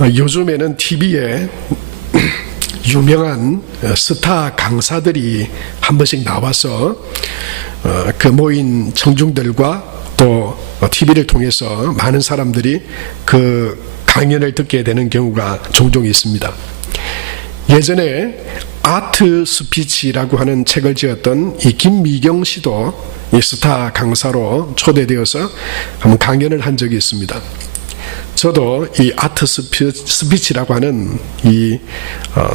요즘에는 TV에 유명한 스타 강사들이 한 번씩 나와서 그 모인 청중들과 또 TV를 통해서 많은 사람들이 그 강연을 듣게 되는 경우가 종종 있습니다. 예전에 아트 스피치라고 하는 책을 지었던 이 김미경 씨도 이 스타 강사로 초대되어서 한번 강연을 한 적이 있습니다. 저도 이 아트 스피치라고 하는 이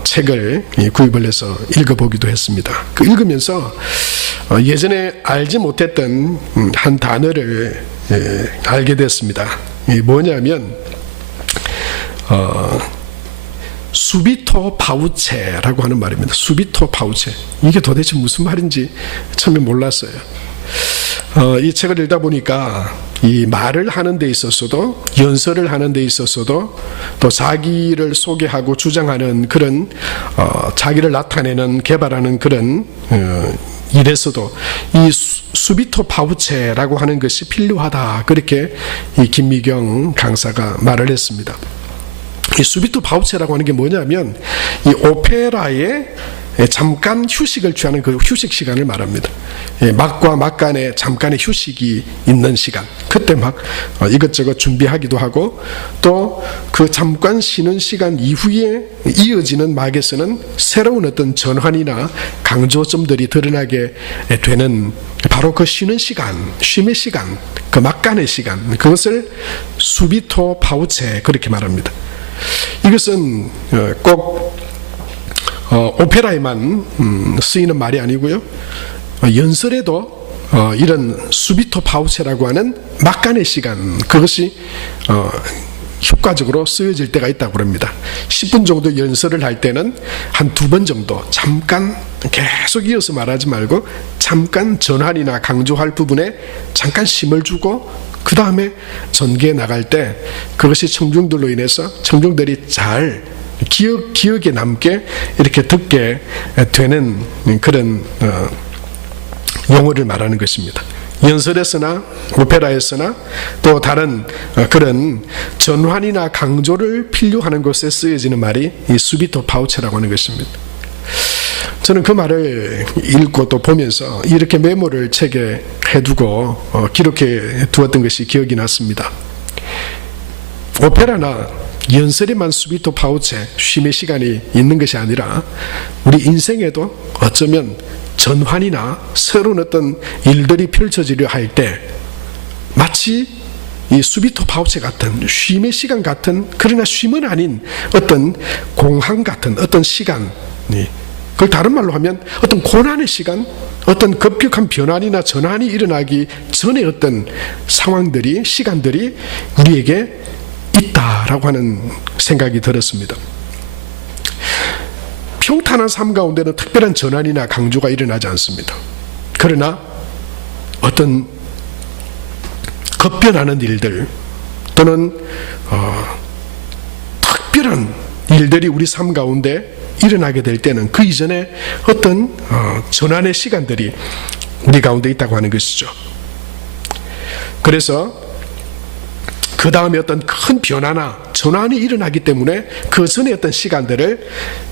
책을 구입을 해서 읽어보기도 했습니다. 그 읽으면서 예전에 알지 못했던 한 단어를 알게 됐습니다. 뭐냐면 수비토 파우체라고 하는 말입니다. 수비토 파우체. 이게 도대체 무슨 말인지 처음에 몰랐어요. 이 책을 읽다 보니까 이 말을 하는 데 있어서도, 연설을 하는 데 있어서도, 또 자기를 소개하고 주장하는 그런 자기를 나타내는, 개발하는 그런 일에서도 이 수비토 파우체라고 하는 것이 필요하다, 그렇게 이 김미경 강사가 말을 했습니다. 이 수비토 파우체라고 하는 게 뭐냐면 이 오페라에 잠깐 휴식을 취하는 그 휴식 시간을 말합니다. 막과 막 간에 잠깐의 휴식이 있는 시간, 그때 막 이것저것 준비하기도 하고, 또 그 잠깐 쉬는 시간 이후에 이어지는 막에서는 새로운 어떤 전환이나 강조점들이 드러나게 되는 바로 그 쉬는 시간, 쉼의 시간, 그 막간의 시간, 그것을 수비토 파우체, 그렇게 말합니다. 이것은 꼭 오페라에만 쓰이는 말이 아니고요, 연설에도 이런 수비토 파우체라고 하는 막간의 시간, 그것이 효과적으로 쓰여질 때가 있다고 합니다. 10분 정도 연설을 할 때는 한 2번 정도 잠깐, 계속 이어서 말하지 말고 잠깐 전환이나 강조할 부분에 잠깐 쉼을 주고 그 다음에 전개해 나갈 때 그것이 청중들로 인해서 청중들이 잘 기억에 남게 이렇게 듣게 되는 그런 용어를 말하는 것입니다. 연설에서나 오페라에서나 또 다른 그런 전환이나 강조를 필요하는 곳에 쓰여지는 말이 이 수비토 파우체라고 하는 것입니다. 저는 그 말을 읽고 또 보면서 이렇게 메모를 책에 해두고 기록해 두었던 것이 기억이 났습니다. 오페라나 연설에만 수비토 파우체, 쉼의 시간이 있는 것이 아니라 우리 인생에도 어쩌면 전환이나 새로운 어떤 일들이 펼쳐지려 할 때 마치 이 수비토 파우체 같은, 쉼의 시간 같은, 그러나 쉼은 아닌 어떤 공항 같은 어떤 시간, 그걸 다른 말로 하면 어떤 고난의 시간, 어떤 급격한 변환이나 전환이 일어나기 전에 어떤 상황들이, 시간들이 우리에게 있다라고 하는 생각이 들었습니다. 평탄한 삶 가운데는 특별한 전환이나 강조가 일어나지 않습니다. 그러나 어떤 급변하는 일들 또는 특별한 일들이 우리 삶 가운데 일어나게 될 때는 그 이전에 어떤 전환의 시간들이 우리 가운데 있다고 하는 것이죠. 그래서 그 다음에 어떤 큰 변화나 전환이 일어나기 때문에 그 전에 어떤 시간들을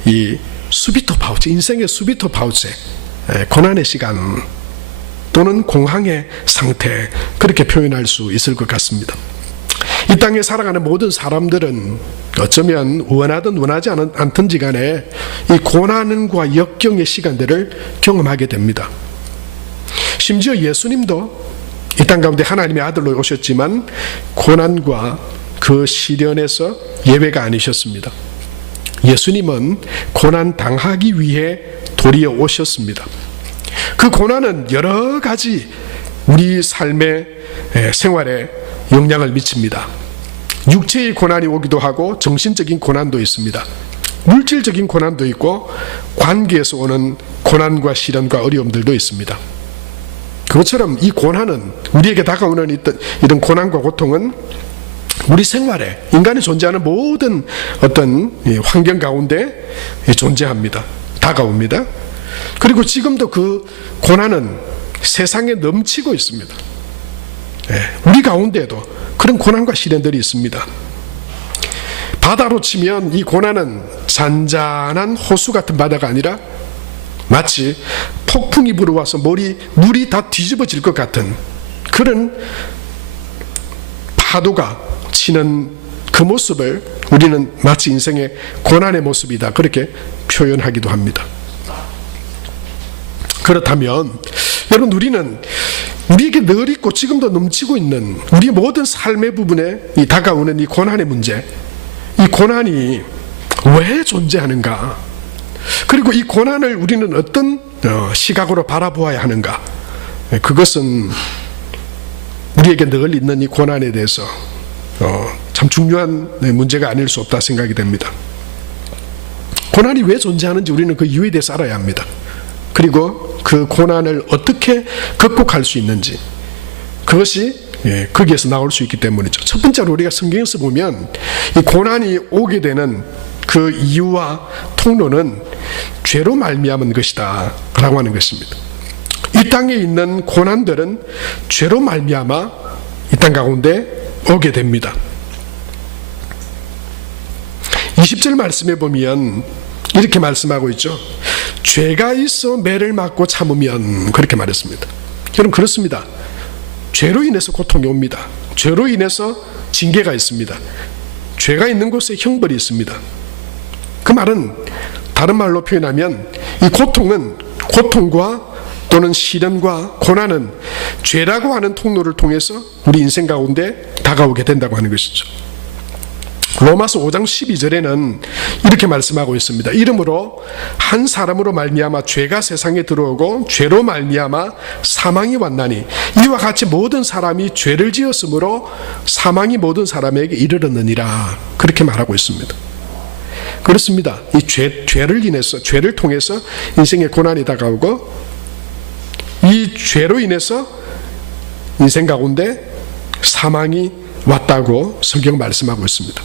이 수비토 파우체, 인생의 수비토 파우체, 고난의 시간 또는 공황의 상태, 그렇게 표현할 수 있을 것 같습니다. 이 땅에 살아가는 모든 사람들은 어쩌면 원하든 원하지 않든지 간에 이 고난과 역경의 시간들을 경험하게 됩니다. 심지어 예수님도 이 땅 가운데 하나님의 아들로 오셨지만 고난과 그 시련에서 예외가 아니셨습니다. 예수님은 고난 당하기 위해 도리어 오셨습니다. 그 고난은 여러 가지 우리 삶의 생활에 영향을 미칩니다. 육체의 고난이 오기도 하고 정신적인 고난도 있습니다. 물질적인 고난도 있고 관계에서 오는 고난과 시련과 어려움들도 있습니다. 그것처럼 이 고난은, 우리에게 다가오는 이런 고난과 고통은 우리 생활에, 인간이 존재하는 모든 어떤 환경 가운데 존재합니다. 다가옵니다. 그리고 지금도 그 고난은 세상에 넘치고 있습니다. 우리 가운데에도 그런 고난과 시련들이 있습니다. 바다로 치면 이 고난은 잔잔한 호수 같은 바다가 아니라 마치 폭풍이 불어와서 물이 다 뒤집어질 것 같은 그런 파도가 치는 그 모습을 우리는 마치 인생의 고난의 모습이다, 그렇게 표현하기도 합니다. 그렇다면 여러분, 우리에게 늘 있고 지금도 넘치고 있는 우리 모든 삶의 부분에 이 다가오는 이 고난의 문제, 이 고난이 왜 존재하는가, 그리고 이 고난을 우리는 어떤 시각으로 바라보아야 하는가, 그것은 우리에게 늘 있는 이 고난에 대해서 참 중요한 문제가 아닐 수 없다 생각이 됩니다. 고난이 왜 존재하는지 우리는 그 이유에 대해서 알아야 합니다. 그리고 그 고난을 어떻게 극복할 수 있는지, 그것이 거기에서 나올 수 있기 때문이죠. 첫 번째로 우리가 성경에서 보면 이 고난이 오게 되는 그 이유와 통로는 죄로 말미암은 것이다 라고 하는 것입니다. 이 땅에 있는 고난들은 죄로 말미암아 이 땅 가운데 오게 됩니다. 20절 말씀에 보면 이렇게 말씀하고 있죠. 죄가 있어 매를 맞고 참으면, 그렇게 말했습니다. 여러분, 그렇습니다. 죄로 인해서 고통이 옵니다. 죄로 인해서 징계가 있습니다. 죄가 있는 곳에 형벌이 있습니다. 그 말은 다른 말로 표현하면 이 고통과 또는 시련과 고난은 죄라고 하는 통로를 통해서 우리 인생 가운데 다가오게 된다고 하는 것이죠. 로마서 5장 12절에는 이렇게 말씀하고 있습니다. 이러므로 한 사람으로 말미암아 죄가 세상에 들어오고 죄로 말미암아 사망이 왔나니 이와 같이 모든 사람이 죄를 지었으므로 사망이 모든 사람에게 이르렀느니라, 그렇게 말하고 있습니다. 그렇습니다. 이 죄를 통해서 인생의 고난이 다가오고 이 죄로 인해서 인생 가운데 사망이 왔다고 성경 말씀하고 있습니다.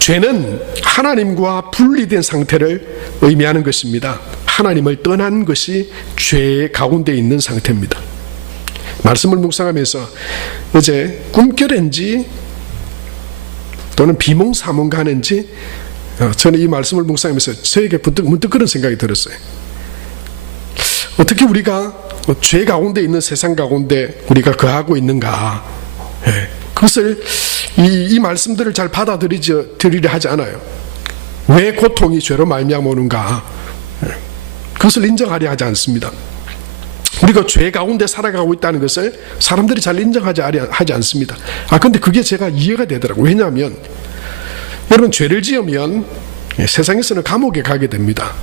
죄는 하나님과 분리된 상태를 의미하는 것입니다. 하나님을 떠난 것이 죄 가운데 있는 상태입니다. 말씀을 묵상하면서 어제 꿈결인지 또는 비몽사몽간인지 저는 이 말씀을 묵상하면서 저에게 문득 그런 생각이 들었어요. 어떻게 우리가 죄 가운데 있는 세상 가운데 우리가 거하고 있는가, 그것을 이 말씀들을 잘 받아들이려 하지 않아요. 왜 고통이 죄로 말미암아 오는가, 그것을 인정하려 하지 않습니다. 우리가 죄 가운데 살아가고 있다는 것을 사람들이 잘 인정하지 않습니다. 근데 그게 제가 이해가 되더라고요. 왜냐하면 여러분, 죄를 지으면 세상에서는 감옥에 가게 됩니다.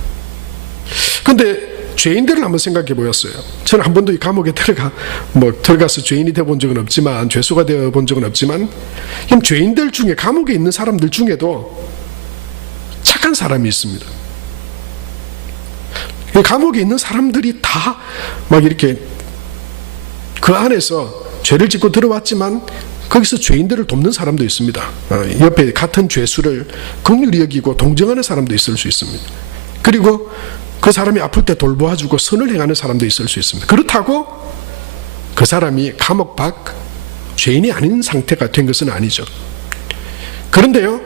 근데 죄인들을 한번 생각해 보였어요. 저는 한 번도 이 감옥에 들어가서 죄인이 되어 본 적은 없지만, 죄수가 되어 본 적은 없지만, 죄인들 중에, 감옥에 있는 사람들 중에도 착한 사람이 있습니다. 감옥에 있는 사람들이 다 이렇게 그 안에서 죄를 짓고 들어왔지만 거기서 죄인들을 돕는 사람도 있습니다. 옆에 같은 죄수를 긍휼히 여기고 동정하는 사람도 있을 수 있습니다. 그리고 그 사람이 아플 때 돌보아주고 선을 행하는 사람도 있을 수 있습니다. 그렇다고 그 사람이 감옥 밖 죄인이 아닌 상태가 된 것은 아니죠. 그런데요,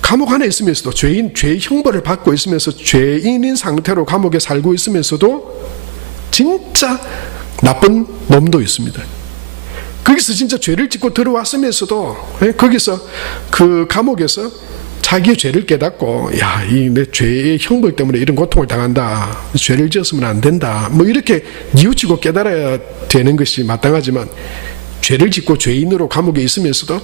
감옥 안에 있으면서도 죄의 형벌을 받고 있으면서 죄인인 상태로 감옥에 살고 있으면서도 진짜 나쁜 놈도 있습니다. 거기서 진짜 죄를 짓고 들어왔으면서도 거기서 그 감옥에서 자기의 죄를 깨닫고, 내 죄의 형벌 때문에 이런 고통을 당한다, 죄를 지었으면 안 된다, 이렇게 뉘우치고 깨달아야 되는 것이 마땅하지만, 죄를 짓고 죄인으로 감옥에 있으면서도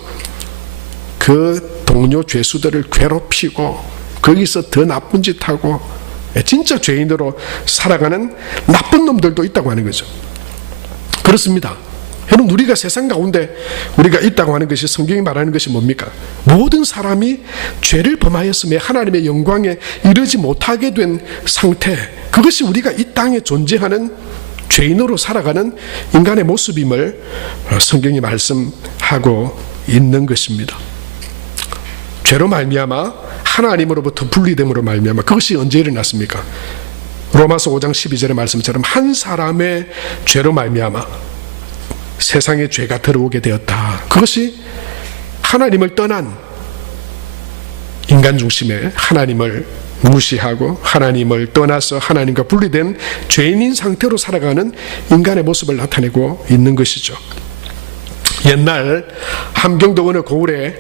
그 동료 죄수들을 괴롭히고 거기서 더 나쁜 짓 하고 진짜 죄인으로 살아가는 나쁜 놈들도 있다고 하는 거죠. 그렇습니다. 여러분, 우리가 세상 가운데 우리가 있다고 하는 것이, 성경이 말하는 것이 뭡니까? 모든 사람이 죄를 범하였음에 하나님의 영광에 이르지 못하게 된 상태, 그것이 우리가 이 땅에 존재하는 죄인으로 살아가는 인간의 모습임을 성경이 말씀하고 있는 것입니다. 죄로 말미암아 하나님으로부터 분리됨으로 말미암아, 그것이 언제 일어났습니까? 로마서 5장 12절의 말씀처럼 한 사람의 죄로 말미암아 세상에 죄가 들어오게 되었다. 그것이 하나님을 떠난 인간 중심의 하나님을 무시하고 하나님을 떠나서 하나님과 분리된 죄인인 상태로 살아가는 인간의 모습을 나타내고 있는 것이죠. 옛날 함경도 어느 고을에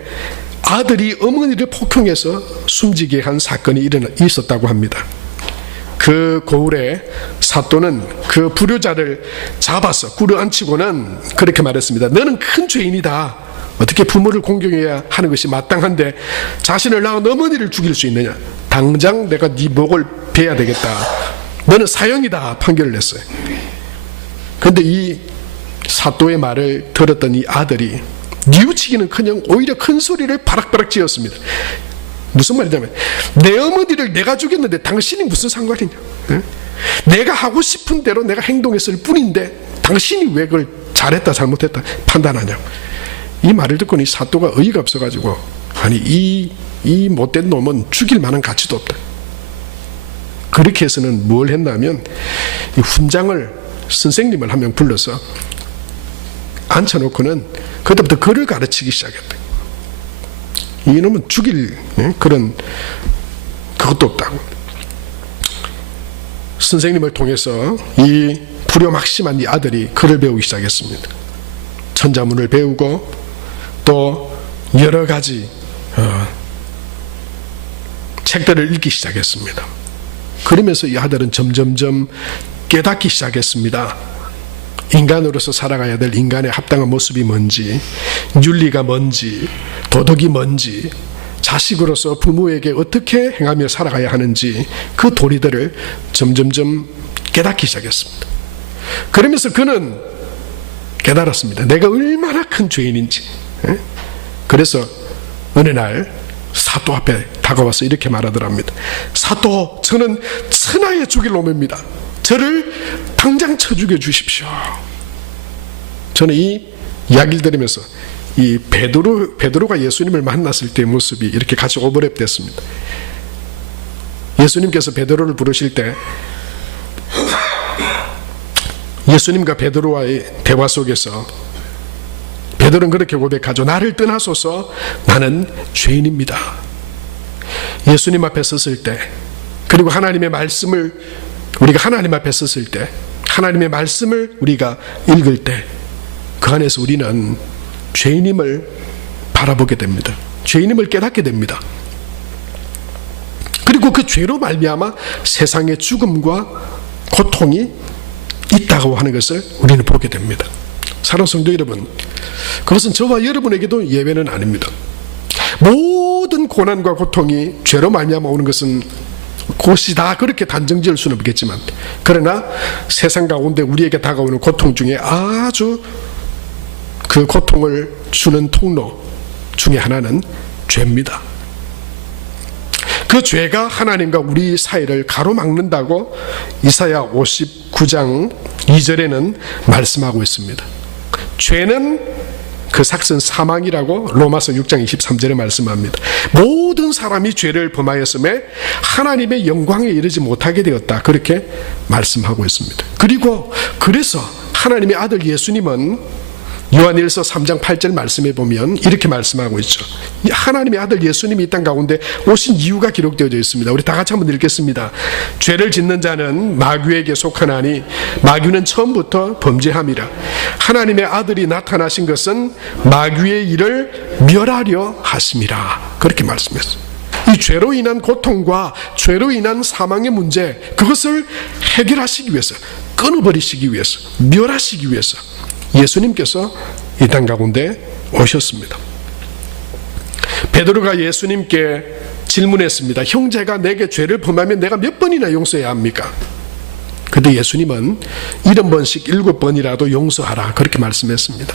아들이 어머니를 폭행해서 숨지게 한 사건이 있었다고 합니다. 그 고을의 사또는 그 불효자를 잡아서 꿇어앉히고는 그렇게 말했습니다. 너는 큰 죄인이다. 어떻게 부모를 공경해야 하는 것이 마땅한데 자신을 낳은 어머니를 죽일 수 있느냐. 당장 내가 네 목을 베야 되겠다. 너는 사형이다. 판결을 냈어요. 그런데 이 사또의 말을 들었던 이 아들이 뉘우치기는커녕 오히려 큰 소리를 바락바락 지었습니다. 무슨 말이냐면 내 어머니를 내가 죽였는데 당신이 무슨 상관이냐. 내가 하고 싶은 대로 내가 행동했을 뿐인데 당신이 왜 그걸 잘했다 잘못했다 판단하냐고. 이 말을 듣고는 이 사또가 어이가 없어가지고 아니 이 못된 놈은 죽일 만한 가치도 없다. 그렇게 해서는 뭘 했냐면 이 훈장을 선생님을 한 명 불러서 앉혀놓고는 그때부터 글을 가르치기 시작했다. 이놈은 죽일 그런 그것도 없다고. 선생님을 통해서 이 불효막심한 이 아들이 글을 배우기 시작했습니다. 천자문을 배우고 또 여러 가지 책들을 읽기 시작했습니다. 그러면서 이 아들은 점점점 깨닫기 시작했습니다. 인간으로서 살아가야 될 인간의 합당한 모습이 뭔지, 윤리가 뭔지, 도덕이 뭔지, 자식으로서 부모에게 어떻게 행하며 살아가야 하는지 그 도리들을 점점점 깨닫기 시작했습니다. 그러면서 그는 깨달았습니다. 내가 얼마나 큰 죄인인지. 그래서 어느 날 사또 앞에 다가와서 이렇게 말하더랍니다. 사또, 저는 천하에 죽일 놈입니다. 저를 당장 쳐 죽여 주십시오. 저는 이 이야기를 들으면서 이 베드로가 예수님을 만났을 때의 모습이 이렇게 같이 오버랩 됐습니다. 예수님께서 베드로를 부르실 때 예수님과 베드로와의 대화 속에서 베드로는 그렇게 고백하죠. 나를 떠나소서, 나는 죄인입니다. 예수님 앞에 섰을 때, 그리고 하나님의 말씀을 우리가 하나님 앞에 섰을 때, 하나님의 말씀을 우리가 읽을 때 그 안에서 우리는 죄인임을 바라보게 됩니다. 죄인임을 깨닫게 됩니다. 그리고 그 죄로 말미암아 세상의 죽음과 고통이 있다고 하는 것을 우리는 보게 됩니다. 사랑하는 성도 여러분, 그것은 저와 여러분에게도 예외는 아닙니다. 모든 고난과 고통이 죄로 말미암아 오는 것은 그것이 다 그렇게 단정 지을 수는 없겠지만, 그러나 세상 가운데 우리에게 다가오는 고통 중에 아주 그 고통을 주는 통로 중에 하나는 죄입니다. 그 죄가 하나님과 우리 사이를 가로막는다고 이사야 59장 2절에는 말씀하고 있습니다. 죄는 그 삭은 사망이라고 로마서 6장 23절에 말씀합니다. 모든 사람이 죄를 범하였음에 하나님의 영광에 이르지 못하게 되었다, 그렇게 말씀하고 있습니다. 그리고 그래서 하나님의 아들 예수님은 요한일서 3장 8절 말씀에 보면 이렇게 말씀하고 있죠. 하나님의 아들 예수님이 이 땅 가운데 오신 이유가 기록되어져 있습니다. 우리 다 같이 한번 읽겠습니다. 죄를 짓는 자는 마귀에게 속하나니 마귀는 처음부터 범죄함이라. 하나님의 아들이 나타나신 것은 마귀의 일을 멸하려 하심이라. 그렇게 말씀했어요. 이 죄로 인한 고통과 죄로 인한 사망의 문제, 그것을 해결하시기 위해서, 끊어버리시기 위해서, 멸하시기 위해서 예수님께서 이 땅 가운데 오셨습니다. 베드로가 예수님께 질문했습니다. 형제가 내게 죄를 범하면 내가 몇 번이나 용서해야 합니까? 그런데 예수님은 70번씩 7번이라도 용서하라, 그렇게 말씀했습니다.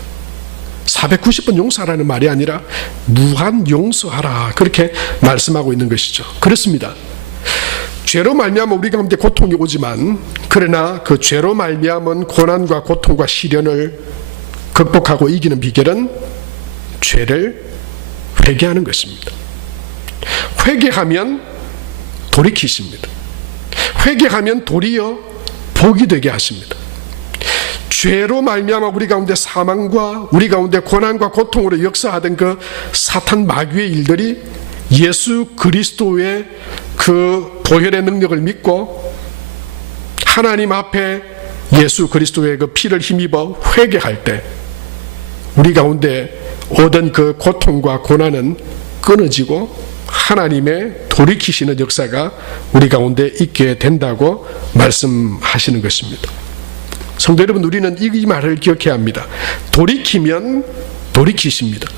490번 용서하라는 말이 아니라 무한 용서하라, 그렇게 말씀하고 있는 것이죠. 그렇습니다. 죄로 말미암아 우리 가운데 고통이 오지만, 그러나 그 죄로 말미암은 고난과 고통과 시련을 극복하고 이기는 비결은 죄를 회개하는 것입니다. 회개하면 돌이키십니다. 회개하면 도리어 복이 되게 하십니다. 죄로 말미암아 우리 가운데 사망과 우리 가운데 고난과 고통으로 역사하던 그 사탄 마귀의 일들이 예수 그리스도의 그 보혈의 능력을 믿고 하나님 앞에 예수 그리스도의 그 피를 힘입어 회개할 때 우리 가운데 오던 그 고통과 고난은 끊어지고 하나님의 돌이키시는 역사가 우리 가운데 있게 된다고 말씀하시는 것입니다. 성도 여러분, 우리는 이 말을 기억해야 합니다. 돌이키면 돌이키십니다.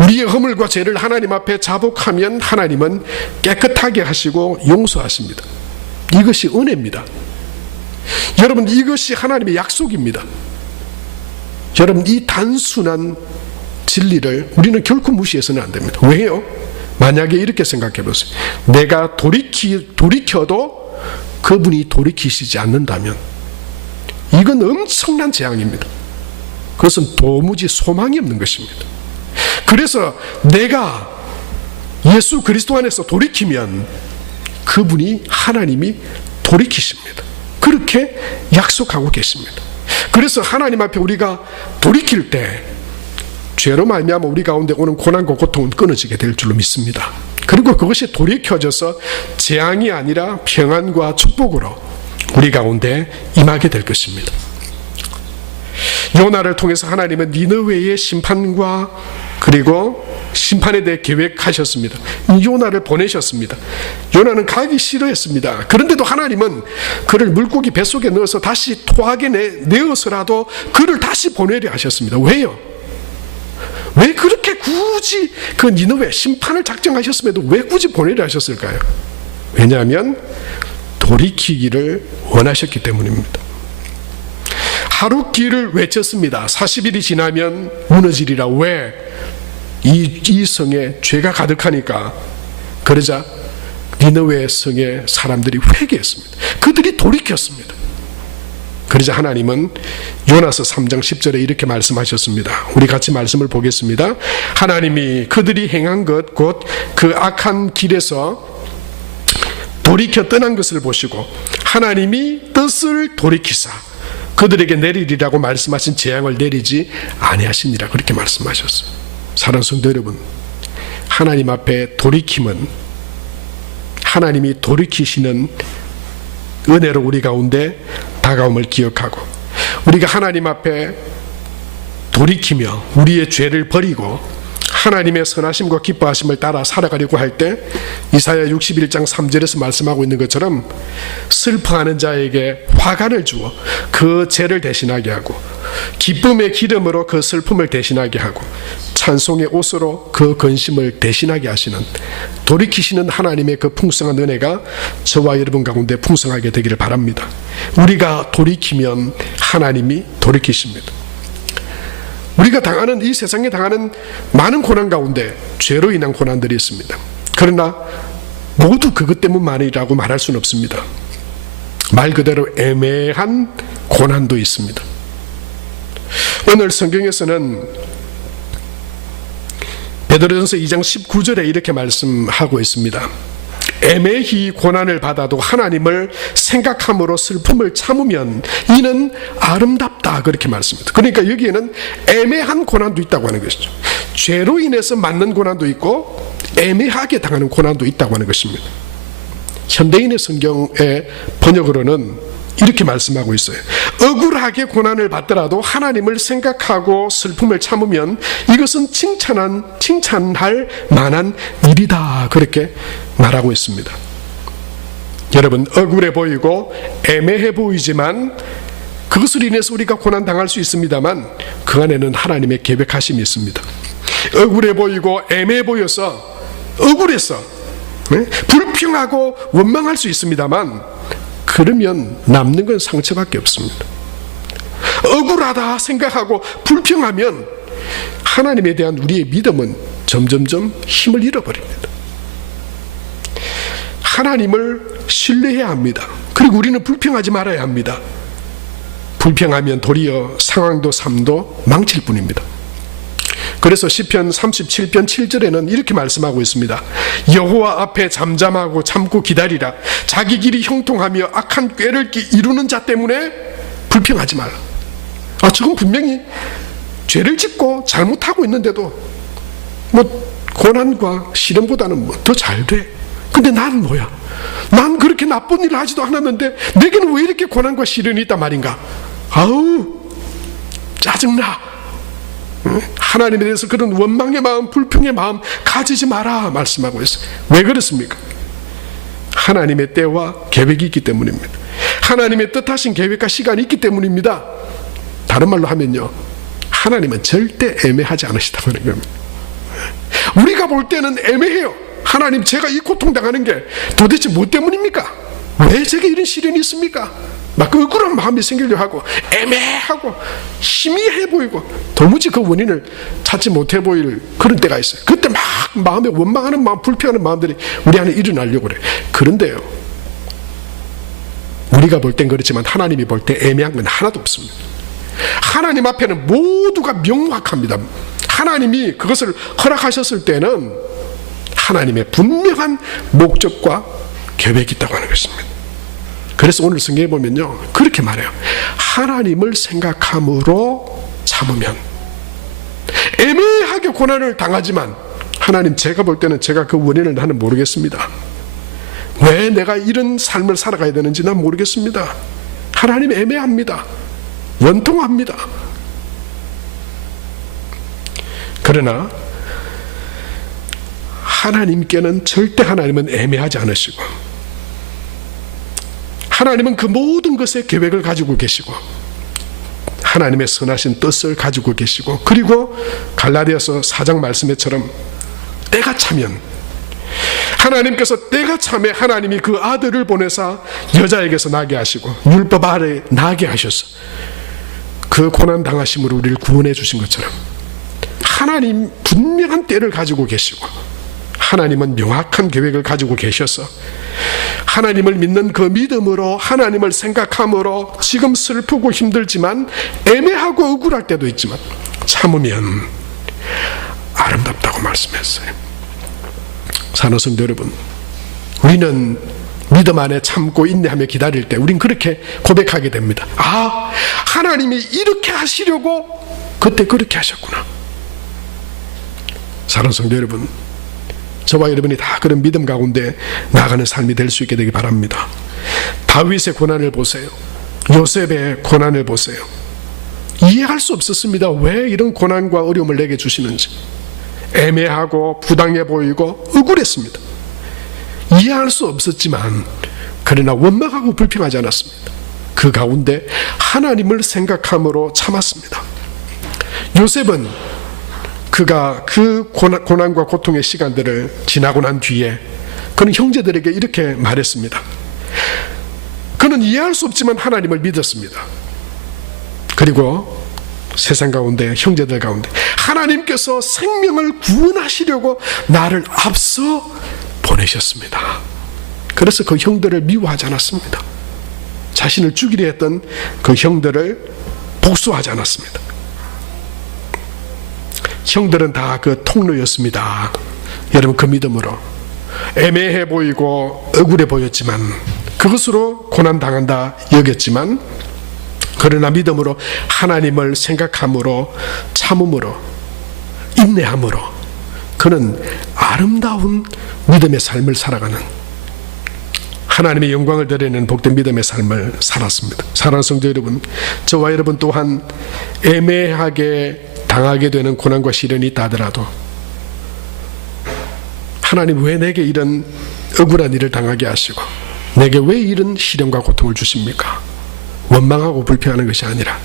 우리의 허물과 죄를 하나님 앞에 자복하면 하나님은 깨끗하게 하시고 용서하십니다. 이것이 은혜입니다. 여러분, 이것이 하나님의 약속입니다. 여러분, 이 단순한 진리를 우리는 결코 무시해서는 안 됩니다. 왜요? 만약에 이렇게 생각해 보세요. 내가 돌이켜도 그분이 돌이키시지 않는다면 이건 엄청난 재앙입니다. 그것은 도무지 소망이 없는 것입니다. 그래서 내가 예수 그리스도 안에서 돌이키면 그분이 하나님이 돌이키십니다. 그렇게 약속하고 계십니다. 그래서 하나님 앞에 우리가 돌이킬 때 죄로 말미암아 우리 가운데 오는 고난과 고통은 끊어지게 될 줄로 믿습니다. 그리고 그것이 돌이켜져서 재앙이 아니라 평안과 축복으로 우리 가운데 임하게 될 것입니다. 요나를 통해서 하나님은 니느웨의 심판과 그리고 심판에 대해 계획하셨습니다. 요나를 보내셨습니다. 요나는 가기 싫어했습니다. 그런데도 하나님은 그를 물고기 뱃속에 넣어서 다시 토하게 내어서라도 그를 다시 보내려 하셨습니다. 왜요? 왜 그렇게 굳이 그 니느웨 심판을 작정하셨음에도 왜 굳이 보내려 하셨을까요? 왜냐하면 돌이키기를 원하셨기 때문입니다. 하루 길을 외쳤습니다. 40일이 지나면 무너지리라. 왜? 이 성에 죄가 가득하니까. 그러자 니느웨 성의 사람들이 회개했습니다. 그들이 돌이켰습니다. 그러자 하나님은 요나서 3장 10절에 이렇게 말씀하셨습니다. 우리 같이 말씀을 보겠습니다. 하나님이 그들이 행한 것 곧 그 악한 길에서 돌이켜 떠난 것을 보시고 하나님이 뜻을 돌이키사 그들에게 내리리라고 말씀하신 재앙을 내리지 아니하시니라. 그렇게 말씀하셨습니다. 사랑하는 성도 여러분, 하나님 앞에 돌이킴은 하나님이 돌이키시는 은혜로 우리 가운데 다가옴을 기억하고 우리가 하나님 앞에 돌이키며 우리의 죄를 버리고 하나님의 선하심과 기뻐하심을 따라 살아가려고 할 때 이사야 61장 3절에서 말씀하고 있는 것처럼 슬퍼하는 자에게 화관을 주어 그 죄를 대신하게 하고 기쁨의 기름으로 그 슬픔을 대신하게 하고 찬송의 옷으로 그 근심을 대신하게 하시는 돌이키시는 하나님의 그 풍성한 은혜가 저와 여러분 가운데 풍성하게 되기를 바랍니다. 우리가 돌이키면 하나님이 돌이키십니다. 우리가 당하는 이 세상에 당하는 많은 고난 가운데 죄로 인한 고난들이 있습니다. 그러나 모두 그것 때문만이라고 말할 수는 없습니다. 말 그대로 애매한 고난도 있습니다. 오늘 성경에서는 베드로전서 2장 19절에 이렇게 말씀하고 있습니다. 애매히 고난을 받아도 하나님을 생각함으로 슬픔을 참으면 이는 아름답다. 그렇게 말씀합니다. 그러니까 여기에는 애매한 고난도 있다고 하는 것이죠. 죄로 인해서 맞는 고난도 있고 애매하게 당하는 고난도 있다고 하는 것입니다. 현대인의 성경의 번역으로는 이렇게 말씀하고 있어요. 억울하게 고난을 받더라도 하나님을 생각하고 슬픔을 참으면 이것은 칭찬할 만한 일이다. 그렇게 말하고 있습니다. 여러분, 억울해 보이고 애매해 보이지만 그것을 인해서 우리가 고난 당할 수 있습니다만 그 안에는 하나님의 계획하심이 있습니다. 억울해 보이고 애매해 보여서 억울해서 불평하고 원망할 수 있습니다만 그러면 남는 건 상처밖에 없습니다. 억울하다 생각하고 불평하면 하나님에 대한 우리의 믿음은 점점점 힘을 잃어버립니다. 하나님을 신뢰해야 합니다. 그리고 우리는 불평하지 말아야 합니다. 불평하면 도리어 상황도 삶도 망칠 뿐입니다. 그래서 시편 37편 7절에는 이렇게 말씀하고 있습니다. 여호와 앞에 잠잠하고 참고 기다리라. 자기 길이 형통하며 악한 꾀를 이루는 자 때문에 불평하지 말라. 저건 분명히 죄를 짓고 잘못하고 있는데도 고난과 시련보다는 뭐 더 잘 돼. 근데 난 뭐야? 난 그렇게 나쁜 일을 하지도 않았는데 내게는 왜 이렇게 고난과 시련이 있단 말인가? 아우, 짜증나. 하나님에 대해서 그런 원망의 마음, 불평의 마음 가지지 마라 말씀하고 있어요. 왜 그렇습니까? 하나님의 때와 계획이 있기 때문입니다. 하나님의 뜻하신 계획과 시간이 있기 때문입니다. 다른 말로 하면요, 하나님은 절대 애매하지 않으시다는 겁니다. 우리가 볼 때는 애매해요. 하나님, 제가 이 고통당하는 게 도대체 뭐 때문입니까? 왜 제게 이런 시련이 있습니까? 막 억울한 마음이 생기려 하고 애매하고 희미해 보이고 도무지 그 원인을 찾지 못해 보일 그런 때가 있어요. 그때 막 마음에 원망하는 마음, 불평하는 마음들이 우리 안에 일어나려고 그래. 그런데요, 우리가 볼 땐 그렇지만 하나님이 볼 때 애매한 건 하나도 없습니다. 하나님 앞에는 모두가 명확합니다. 하나님이 그것을 허락하셨을 때는 하나님의 분명한 목적과 계획이 있다고 하는 것입니다. 그래서 오늘 성경에 보면요, 그렇게 말해요. 하나님을 생각함으로 참으면, 애매하게 고난을 당하지만 하나님, 제가 볼 때는 제가 그 원인을 나는 모르겠습니다. 왜 내가 이런 삶을 살아가야 되는지 난 모르겠습니다. 하나님 애매합니다. 원통합니다. 그러나 하나님께는 절대 하나님은 애매하지 않으시고, 하나님은 그 모든 것의 계획을 가지고 계시고 하나님의 선하신 뜻을 가지고 계시고, 그리고 갈라디아서 4장 말씀에처럼 때가 차면 하나님께서 때가 차면 하나님이 그 아들을 보내사 여자에게서 나게 하시고 율법 아래 나게 하셔서 그 고난 당하심으로 우리를 구원해 주신 것처럼 하나님 분명한 때를 가지고 계시고 하나님은 명확한 계획을 가지고 계셔서 하나님을 믿는 그 믿음으로, 하나님을 생각함으로 지금 슬프고 힘들지만 애매하고 억울할 때도 있지만 참으면 아름답다고 말씀했어요. 사랑하는 성도 여러분, 우리는 믿음 안에 참고 인내하며 기다릴 때 우린 그렇게 고백하게 됩니다. 아, 하나님이 이렇게 하시려고 그때 그렇게 하셨구나. 사랑하는 성도 여러분, 저와 여러분이 다 그런 믿음 가운데 나아가는 삶이 될 수 있게 되기 바랍니다. 다윗의 고난을 보세요. 요셉의 고난을 보세요. 이해할 수 없었습니다. 왜 이런 고난과 어려움을 내게 주시는지. 애매하고 부당해 보이고 억울했습니다. 이해할 수 없었지만 그러나 원망하고 불평하지 않았습니다. 그 가운데 하나님을 생각함으로 참았습니다. 요셉은 그가 그 고난과 고통의 시간들을 지나고 난 뒤에 그는 형제들에게 이렇게 말했습니다. 그는 이해할 수 없지만 하나님을 믿었습니다. 그리고 세상 가운데, 형제들 가운데 하나님께서 생명을 구원하시려고 나를 앞서 보내셨습니다. 그래서 그 형들을 미워하지 않았습니다. 자신을 죽이려 했던 그 형들을 복수하지 않았습니다. 형들은 다 그 통로였습니다. 여러분, 그 믿음으로 애매해 보이고 억울해 보였지만 그것으로 고난당한다 여겼지만 그러나 믿음으로 하나님을 생각함으로 참음으로 인내함으로 그는 아름다운 믿음의 삶을 살아가는, 하나님의 영광을 드리는 복된 믿음의 삶을 살았습니다. 사랑하는 성도 여러분, 저와 여러분 또한 애매하게 당하게 되는 고난과 시련이 있다 하더라도 하나님, 왜 내게 이런 억울한 일을 당하게 하시고 내게 왜 이런 시련과 고통을 주십니까? 원망하고 불평하는 것이 아니라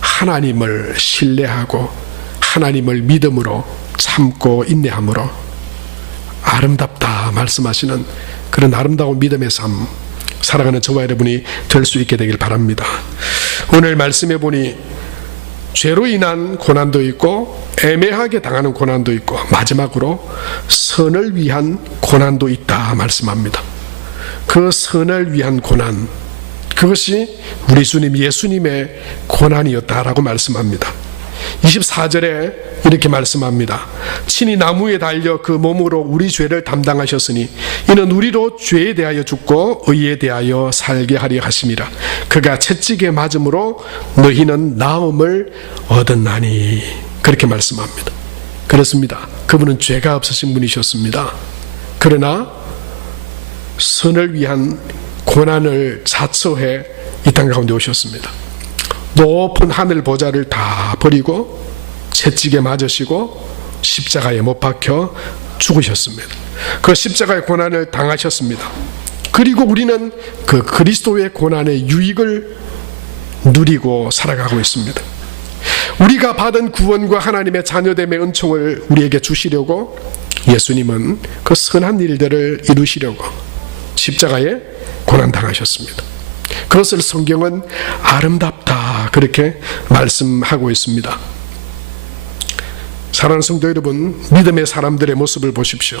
하나님을 신뢰하고 하나님을 믿음으로 참고 인내함으로 아름답다 말씀하시는 그런 아름다운 믿음의 삶 살아가는 저와 여러분이 될 수 있게 되길 바랍니다. 오늘 말씀해 보니 죄로 인한 고난도 있고 애매하게 당하는 고난도 있고 마지막으로 선을 위한 고난도 있다 말씀합니다. 그 선을 위한 고난, 그것이 우리 주님 예수님의 고난이었다라고 말씀합니다. 24절에 이렇게 말씀합니다. 친히 나무에 달려 그 몸으로 우리 죄를 담당하셨으니 이는 우리로 죄에 대하여 죽고 의에 대하여 살게 하려 하심이라. 그가 채찍에 맞음으로 너희는 나음을 얻었나니. 그렇게 말씀합니다. 그렇습니다. 그분은 죄가 없으신 분이셨습니다. 그러나 선을 위한 고난을 자처해 이 땅 가운데 오셨습니다. 높은 하늘 보좌를 다 버리고 채찍에 맞으시고 십자가에 못 박혀 죽으셨습니다. 그 십자가의 고난을 당하셨습니다. 그리고 우리는 그 그리스도의 고난의 유익을 누리고 살아가고 있습니다. 우리가 받은 구원과 하나님의 자녀됨의 은총을 우리에게 주시려고 예수님은 그 선한 일들을 이루시려고 십자가에 고난당하셨습니다. 그것을 성경은 아름답다 그렇게 말씀하고 있습니다. 사랑하는 성도 여러분, 믿음의 사람들의 모습을 보십시오.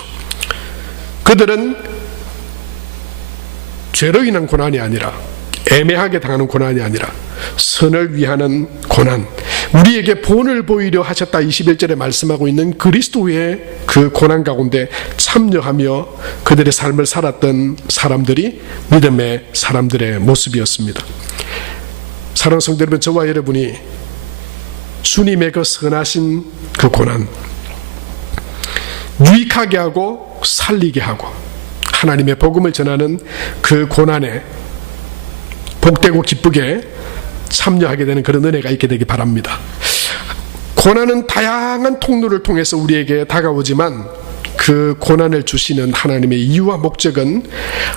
그들은 죄로 인한 고난이 아니라, 애매하게 당하는 고난이 아니라 선을 위하는 고난, 우리에게 본을 보이려 하셨다 21절에 말씀하고 있는 그리스도의 그 고난 가운데 참여하며 그들의 삶을 살았던 사람들이 믿음의 사람들의 모습이었습니다. 사랑하는 성도 여러분, 저와 여러분이 주님의 그 선하신 그 고난, 유익하게 하고 살리게 하고 하나님의 복음을 전하는 그 고난에 복되고 기쁘게 참여하게 되는 그런 은혜가 있게 되기 바랍니다. 고난은 다양한 통로를 통해서 우리에게 다가오지만 그 고난을 주시는 하나님의 이유와 목적은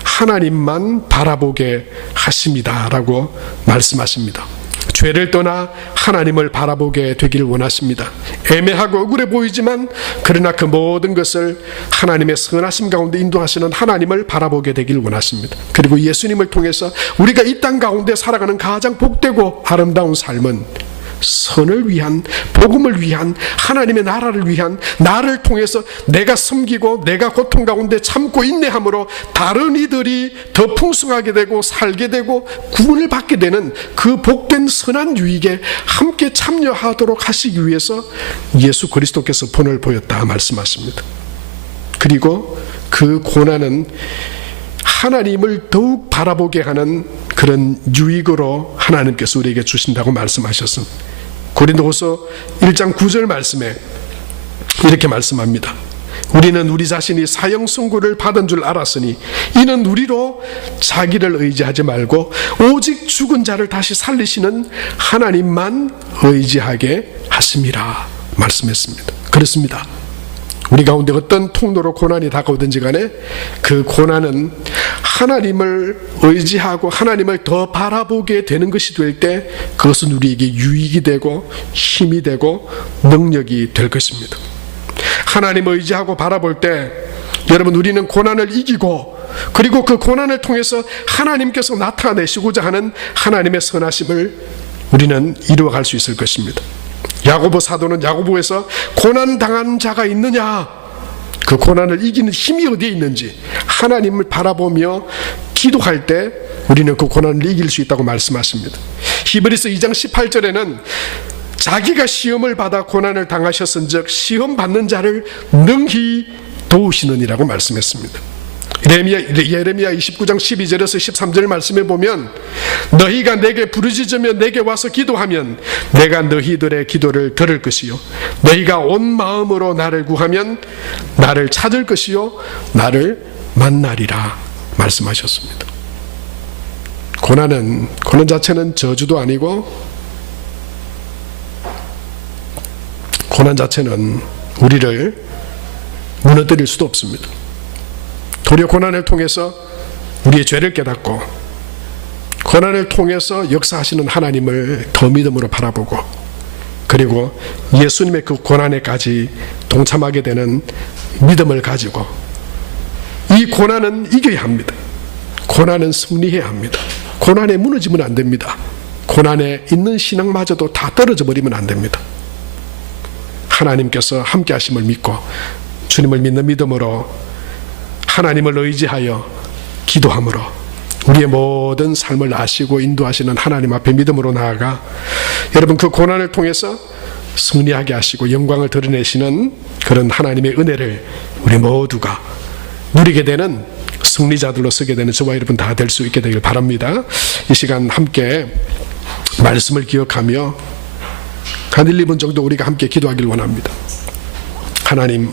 하나님만 바라보게 하십니다 라고 말씀하십니다. 죄를 떠나 하나님을 바라보게 되기를 원하십니다. 애매하고 억울해 보이지만 그러나 그 모든 것을 하나님의 선하심 가운데 인도하시는 하나님을 바라보게 되기를 원하십니다. 그리고 예수님을 통해서 우리가 이 땅 가운데 살아가는 가장 복되고 아름다운 삶은 선을 위한, 복음을 위한, 하나님의 나라를 위한, 나를 통해서 내가 섬기고 내가 고통 가운데 참고 인내함으로 다른 이들이 더 풍성하게 되고 살게 되고 구원을 받게 되는 그 복된 선한 유익에 함께 참여하도록 하시기 위해서 예수 그리스도께서 본을 보였다 말씀하십니다. 그리고 그 고난은 하나님을 더욱 바라보게 하는 그런 유익으로 하나님께서 우리에게 주신다고 말씀하셨습니다. 고린도후서 1장 9절 말씀에 이렇게 말씀합니다. 우리는 우리 자신이 사형 선고를 받은 줄 알았으니 이는 우리로 자기를 의지하지 말고 오직 죽은 자를 다시 살리시는 하나님만 의지하게 하심이라 말씀했습니다. 그렇습니다. 우리 가운데 어떤 통로로 고난이 다가오든지 간에 그 고난은 하나님을 의지하고 하나님을 더 바라보게 되는 것이 될 때 그것은 우리에게 유익이 되고 힘이 되고 능력이 될 것입니다. 하나님을 의지하고 바라볼 때 여러분, 우리는 고난을 이기고 그리고 그 고난을 통해서 하나님께서 나타내시고자 하는 하나님의 선하심을 우리는 이루어갈 수 있을 것입니다. 야고보 사도는 야고보에서 고난당한 자가 있느냐, 그 고난을 이기는 힘이 어디에 있는지 하나님을 바라보며 기도할 때 우리는 그 고난을 이길 수 있다고 말씀하십니다. 히브리서 2장 18절에는 자기가 시험을 받아 고난을 당하셨은즉 시험 받는 자를 능히 도우시느니라고 말씀했습니다. 예레미야 29장 12절에서 13절 말씀에 보면 너희가 내게 부르짖으며 내게 와서 기도하면 내가 너희들의 기도를 들을 것이요 너희가 온 마음으로 나를 구하면 나를 찾을 것이요 나를 만나리라 말씀하셨습니다. 고난 자체는 저주도 아니고 고난 자체는 우리를 무너뜨릴 수도 없습니다. 도리어 고난을 통해서 우리의 죄를 깨닫고 고난을 통해서 역사하시는 하나님을 더 믿음으로 바라보고 그리고 예수님의 그 고난에까지 동참하게 되는 믿음을 가지고 이 고난은 이겨야 합니다. 고난은 승리해야 합니다. 고난에 무너지면 안 됩니다. 고난에 있는 신앙마저도 다 떨어져 버리면 안 됩니다. 하나님께서 함께 하심을 믿고 주님을 믿는 믿음으로 하나님을 의지하여 기도함으로 우리의 모든 삶을 아시고 인도하시는 하나님 앞에 믿음으로 나아가 여러분 그 고난을 통해서 승리하게 하시고 영광을 드러내시는 그런 하나님의 은혜를 우리 모두가 누리게 되는 승리자들로 서게 되는 저와 여러분 다 될 수 있게 되길 바랍니다. 이 시간 함께 말씀을 기억하며 한 1, 2분 정도 우리가 함께 기도하길 원합니다. 하나님,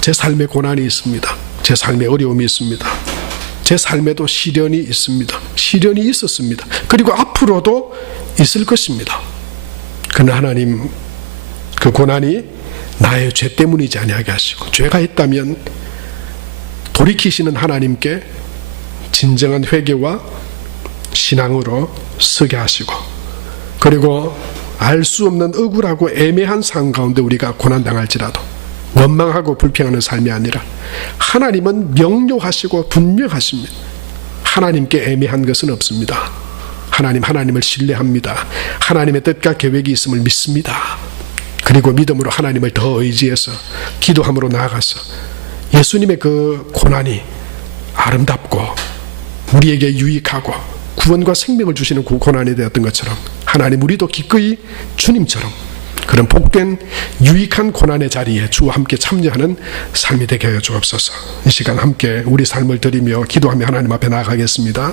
제 삶에 고난이 있습니다. 제 삶에 어려움이 있습니다. 제 삶에도 시련이 있습니다. 시련이 있었습니다. 그리고 앞으로도 있을 것입니다. 그러나 하나님, 그 고난이 나의 죄 때문이지 아니하게 하시고, 죄가 있다면 돌이키시는 하나님께 진정한 회개와 신앙으로 서게 하시고, 그리고 알 수 없는 억울하고 애매한 상황 가운데 우리가 고난당할지라도 원망하고 불평하는 삶이 아니라 하나님은 명료하시고 분명하십니다. 하나님께 애매한 것은 없습니다. 하나님을 신뢰합니다. 하나님의 뜻과 계획이 있음을 믿습니다. 그리고 믿음으로 하나님을 더 의지해서 기도함으로 나아가서 예수님의 그 고난이 아름답고 우리에게 유익하고 구원과 생명을 주시는 그 고난이 되었던 것처럼, 하나님, 우리도 기꺼이 주님처럼 그런 복된 유익한 고난의 자리에 주와 함께 참여하는 삶이 되게 하여 주옵소서. 이 시간 함께 우리 삶을 드리며 기도하며 하나님 앞에 나아가겠습니다.